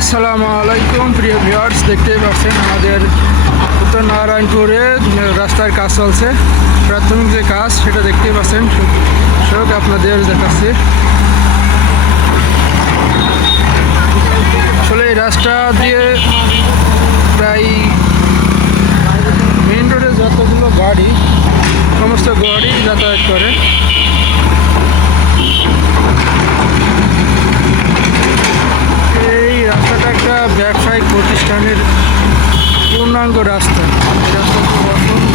আসসালামু আলাইকুম, প্রিয় ভিউয়ার্স, দেখতেই পাচ্ছেন আমাদের উত্তর নারায়ণপুরে রাস্তার কাজ চলছে। প্রাথমিক যে কাজ, সেটা দেখতেই পাচ্ছেন। সব আপনাদের দেখাচ্ছি। আসলে এই রাস্তা দিয়ে প্রায় মেন রোডে যতগুলো গাড়ি, সমস্ত গাড়ি যাতায়াত করে খ্রিস্টানের পূর্ণাঙ্গ রাস্তা। রাস্তাটি